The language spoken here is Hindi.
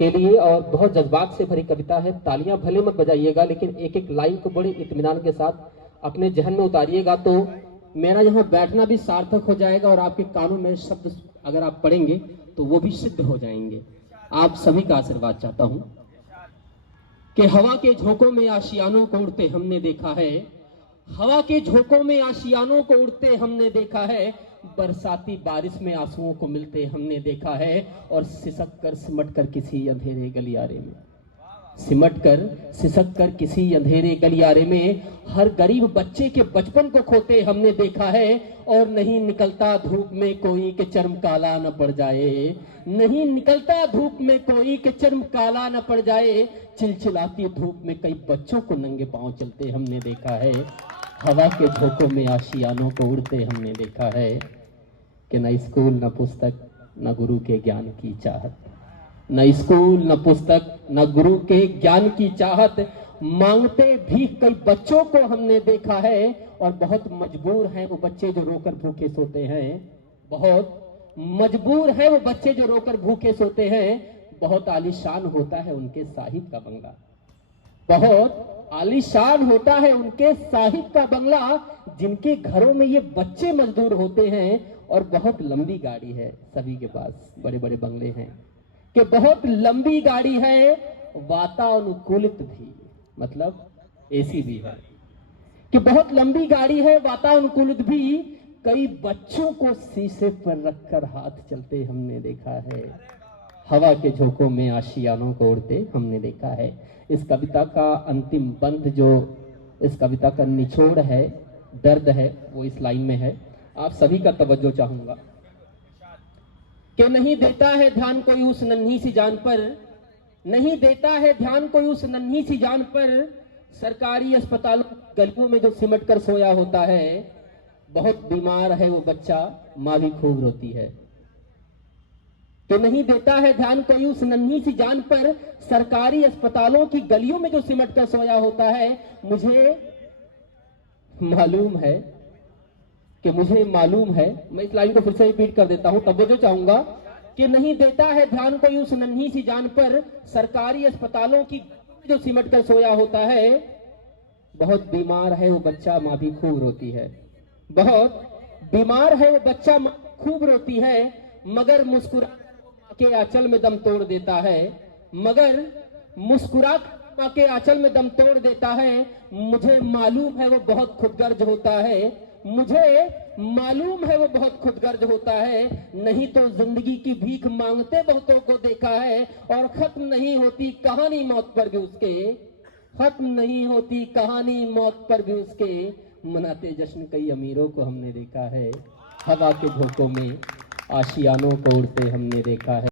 के लिए, और बहुत जज्बात से भरी कविता है। तालियां भले मत बजाइएगा, लेकिन एक एक लाइन को बड़े इत्मीनान के साथ अपने जहन में उतारिएगा, तो मेरा यहाँ बैठना भी सार्थक हो जाएगा और आपके कानों में शब्द अगर आप पढ़ेंगे तो वो भी सिद्ध हो जाएंगे। आप सभी का आशीर्वाद चाहता हूं कि हवा के झोंकों में आशियानों को उड़ते हमने देखा है, हवा के झोंकों में आशियानों को उड़ते हमने देखा है, बरसाती बारिश में आंसुओं को मिलते हमने देखा है, और सिसक कर सिमट कर किसी अंधेरे गलियारे में, सिमट कर सिसक कर किसी अंधेरे गलियारे में हर गरीब बच्चे के बचपन को खोते हमने देखा है। और नहीं निकलता धूप में कोई के चर्म काला न पड़ जाए, नहीं निकलता धूप में कोई के चर्म काला न पड़ जाए, चिलचिलाती धूप में कई बच्चों को नंगे पांव चलते हमने देखा है, हवा के झोंकों में आशियानों को उड़ते हमने देखा है। कि न स्कूल न पुस्तक न गुरु के ज्ञान की चाहत, न स्कूल न पुस्तक न गुरु के ज्ञान की चाहत, मांगते भी कई बच्चों को हमने देखा है। और बहुत मजबूर हैं वो बच्चे जो रोकर भूखे सोते हैं, बहुत मजबूर है वो बच्चे जो रोकर भूखे सोते हैं। बहुत आलीशान होता है उनके साहिब का बंगला, बहुत आलीशान होता है उनके साहिब का बंगला, जिनके घरों में ये बच्चे मजदूर होते हैं। और बहुत लंबी गाड़ी है सभी के पास, बड़े बड़े बंगले हैं, कि बहुत लंबी गाड़ी है, वातानुकूलित भी, मतलब एसी भी है, कि बहुत लंबी गाड़ी है वातानुकूलित भी, कई बच्चों को शीशे पर रखकर हाथ चलते हमने देखा है, हवा के झोंकों में आशियानों को उड़ते हमने देखा है। इस कविता का अंतिम बंध, जो इस कविता का निचोड़ है, दर्द है, वो इस लाइन में है। आप सभी का तवज्जो चाहूंगा कि नहीं देता है ध्यान कोई उस नन्ही सी जान पर, नहीं देता है ध्यान कोई उस नन्ही सी जान पर, सरकारी अस्पतालों गलियों में जो सिमट कर सोया होता है, बहुत बीमार है वो बच्चा, माँ भी खूब रोती है। तो नहीं देता है ध्यान कोई उस नन्ही सी जान पर, सरकारी अस्पतालों की गलियों में जो सिमट कर सोया होता है। मुझे मालूम है कि मुझे मालूम है, मैं इस लाइन को फिर से रिपीट कर देता हूं, तब जो चाहूंगा कि नहीं देता है ध्यान कोई उस नन्ही सी जान पर, सरकारी अस्पतालों की जो सिमट कर सोया होता है, बहुत बीमार है वो बच्चा, माँ भी खूब रोती है, बहुत बीमार है वो बच्चा, खूब रोती है, मगर मुस्कुरा के आंचल में दम तोड़ देता है, मगर मुस्कुरा के आंचल में दम तोड़ देता है। मुझे मालूम है वो बहुत खुदगर्ज होता है, मुझे मालूम है वो बहुत खुदगर्ज होता है, नहीं तो जिंदगी की भीख मांगते बहुतों को देखा है। और खत्म नहीं होती कहानी मौत पर भी उसके, खत्म नहीं होती कहानी मौत पर भी उसके, मनाते जश्न कई अमीरों को हमने देखा है, हवा के झोंकों में आशियानों को उड़ते हमने देखा है।